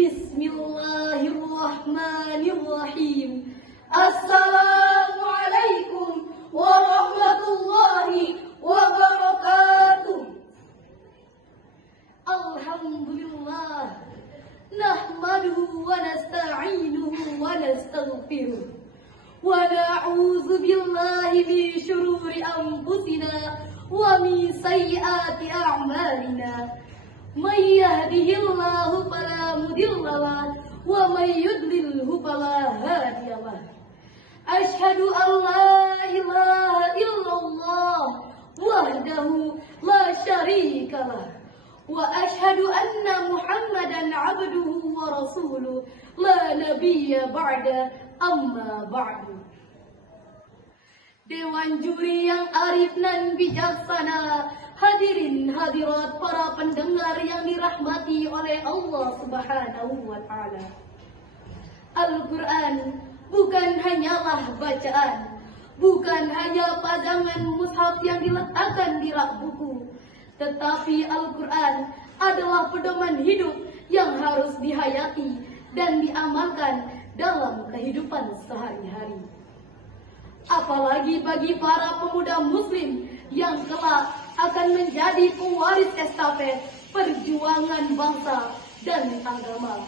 Bismillahirrahmanirrahim. Assalamualaikum warahmatullahi wabarakatuh. Alhamdulillah. Nahmaduhu wa nasta'inuhu wa nastaghfiruh. Wa na'udzu billahi min syururi anfusina wa min sayyiati a'malina. May yahdihillahu fala mudilla lahu wa may yudlilhu fala hadiya lahu. Asyhadu an la ilaha illallah wahdahu la syarika lahu wa asyhadu anna Muhammadan abduhu wa rasuluh la nabiyya ba'da amma ba'du. Dewan juri yang arif dan bijaksana, hadirin hadirat para pendengar yang dirahmati oleh Allah Subhanahu wa taala. Al-Qur'an bukan hanyalah bacaan, bukan hanya pajangan mushaf yang diletakkan di rak buku, tetapi Al-Qur'an adalah pedoman hidup yang harus dihayati dan diamalkan dalam kehidupan sehari-hari. Apalagi bagi para pemuda muslim yang kelak akan menjadi pewaris estafet perjuangan bangsa dan agama.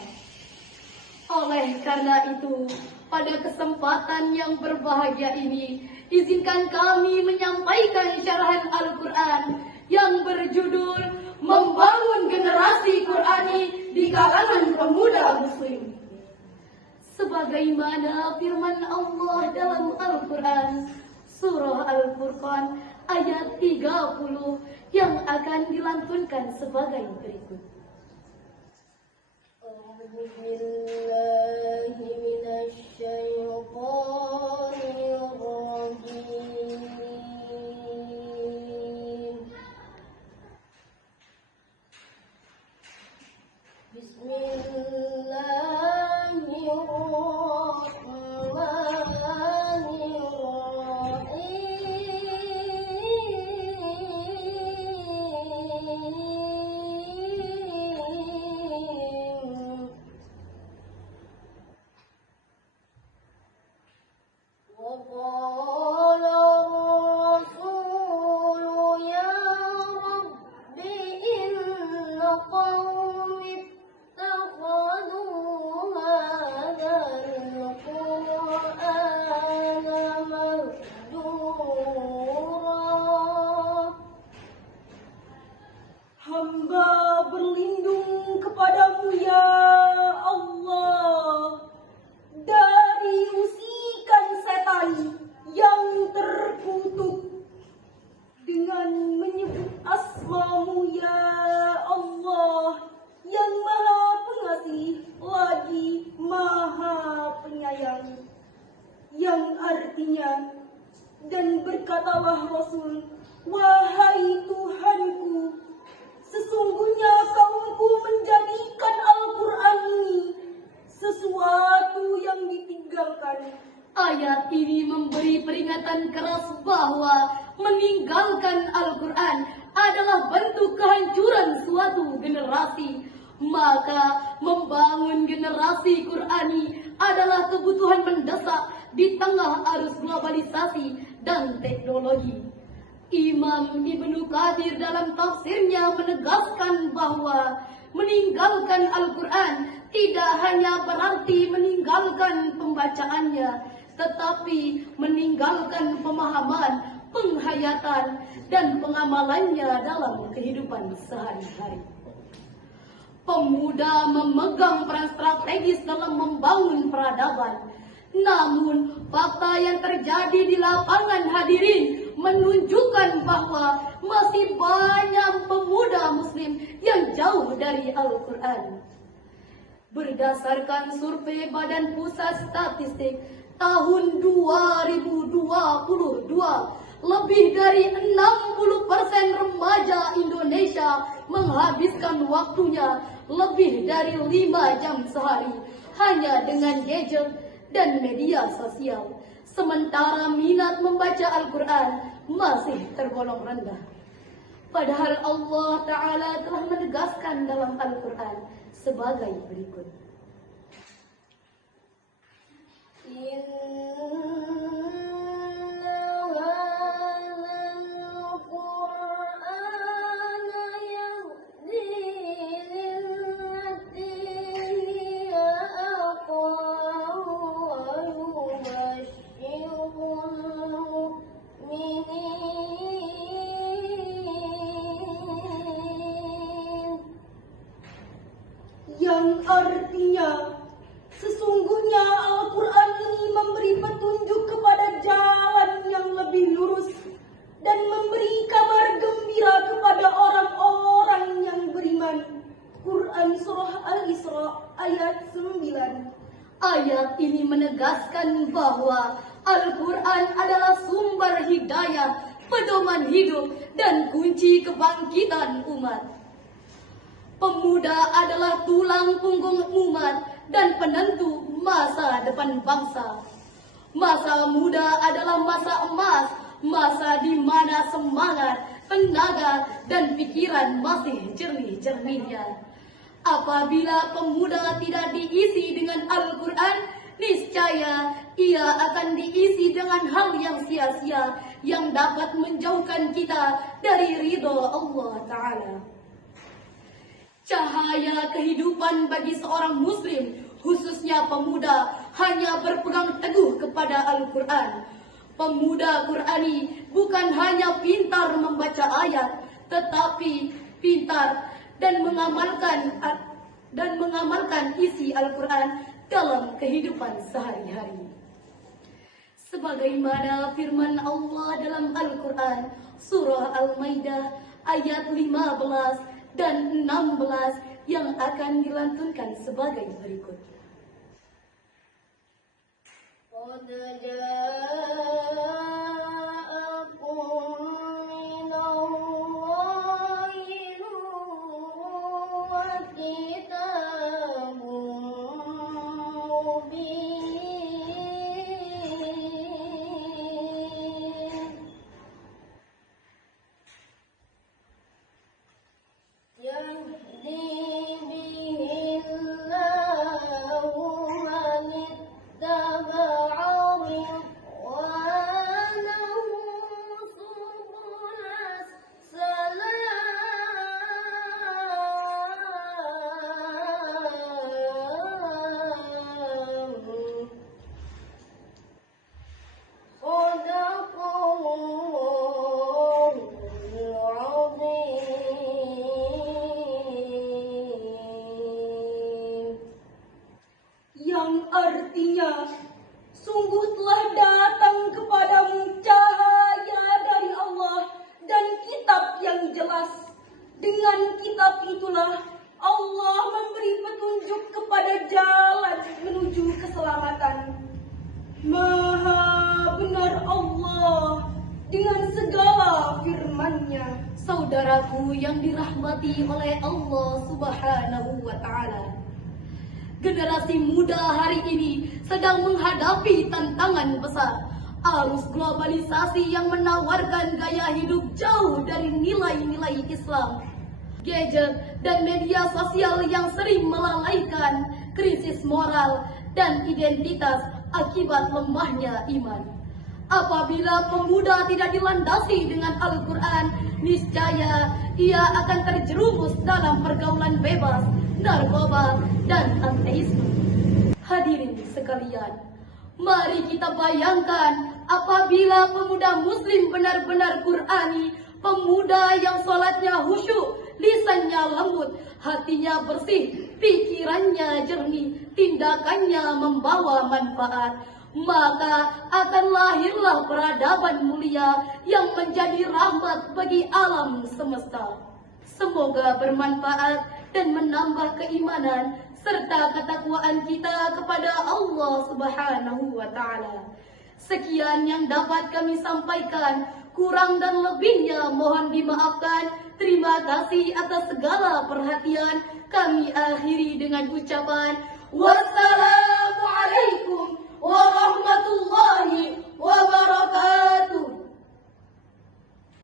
Oleh karena itu, pada kesempatan yang berbahagia ini, izinkan kami menyampaikan syarahan Al-Quran yang berjudul Membangun Generasi Qurani di Kalangan Pemuda Muslim. Sebagaimana firman Allah dalam Al-Quran, Surah Al-Furqan ayat 30 yang akan dilantunkan sebagai berikut. Hamba berlindung kepadamu ya Allah dari usikan setan yang terkutuk dengan menyebut asmamu ya Allah yang maha pengasih lagi maha penyayang, yang artinya, dan berkatalah Rasul, wahai Tuhanku, sesungguhnya kaumku menjadikan Al-Quran ini sesuatu yang ditinggalkan. Ayat ini memberi peringatan keras bahwa meninggalkan Al-Quran adalah bentuk kehancuran suatu generasi. Maka membangun generasi Qurani adalah kebutuhan mendesak di tengah arus globalisasi dan teknologi. Imam Ibnu Katsir dalam tafsirnya menegaskan bahwa meninggalkan Al-Quran tidak hanya berarti meninggalkan pembacaannya, tetapi meninggalkan pemahaman, penghayatan, dan pengamalannya dalam kehidupan sehari-hari. Pemuda memegang peran strategis dalam membangun peradaban. Namun, fakta yang terjadi di lapangan hadirin menunjukkan bahwa masih banyak pemuda muslim yang jauh dari Al-Quran. Berdasarkan survei Badan Pusat Statistik tahun 2022, lebih dari 60% remaja Indonesia menghabiskan waktunya lebih dari 5 jam sehari hanya dengan gadget dan media sosial. Sementara minat membaca Al-Quran masih tergolong rendah. Padahal Allah Ta'ala telah menegaskan dalam Al-Quran, sebagai berikut. Yang artinya sesungguhnya Al-Quran ini memberi petunjuk kepada jalan yang lebih lurus dan memberi kabar gembira kepada orang-orang yang beriman. Quran Surah Al-Isra ayat 9. Ayat ini menegaskan bahwa Al-Quran adalah sumber hidayah, pedoman hidup, dan kunci kebangkitan umat. Pemuda adalah tulang punggung umat dan penentu masa depan bangsa. Masa muda adalah masa emas, masa di mana semangat, tenaga, dan pikiran masih jernih-jernihnya. Apabila pemuda tidak diisi dengan Al-Quran, niscaya ia akan diisi dengan hal yang sia-sia yang dapat menjauhkan kita dari ridho Allah Ta'ala. Cahaya kehidupan bagi seorang muslim, khususnya pemuda, hanya berpegang teguh kepada Al-Quran. Pemuda Qurani bukan hanya pintar membaca ayat, tetapi pintar dan mengamalkan isi Al-Quran dalam kehidupan sehari-hari. Sebagaimana firman Allah dalam Al-Quran, Surah Al-Maidah ayat 15 dan 16 yang akan dilantunkan sebagai berikut. قد جاءكم من الله نور وكتاب مبين يهدي به الله من اتبع رضوانه سبل السلام صدق الله العظيم. Yang artinya sungguh telah datang kepadamu cahaya dari Allah dan kitab yang jelas. Dengan kitab itulah Allah memberi petunjuk kepada jalan menuju keselamatan. Maha benar Allah dengan segala firman-Nya. Saudaraku yang dirahmati oleh Allah Subhanahu wa Ta'ala, generasi muda hari ini sedang menghadapi tantangan besar. Arus globalisasi yang menawarkan gaya hidup jauh dari nilai-nilai Islam. Gadget dan media sosial yang sering melalaikan krisis moral dan identitas akibat lemahnya iman. Apabila pemuda tidak dilandasi dengan Al-Quran, niscaya ia akan terjerumus dalam pergaulan bebas, narkoba, dan ateisme. Hadirin sekalian, mari kita bayangkan apabila pemuda muslim benar-benar Qurani, pemuda yang sholatnya khusyuk, lisannya lembut, hatinya bersih, pikirannya jernih, tindakannya membawa manfaat, maka akan lahirlah peradaban mulia yang menjadi rahmat bagi alam semesta. Semoga bermanfaat dan menambah keimanan serta ketakwaan kita kepada Allah Subhanahu wa Ta'ala. Sekian yang dapat kami sampaikan, kurang dan lebihnya mohon dimaafkan. Terima kasih atas segala perhatian. Kami akhiri dengan ucapan wassalamualaikum warahmatullahi wabarakatuh.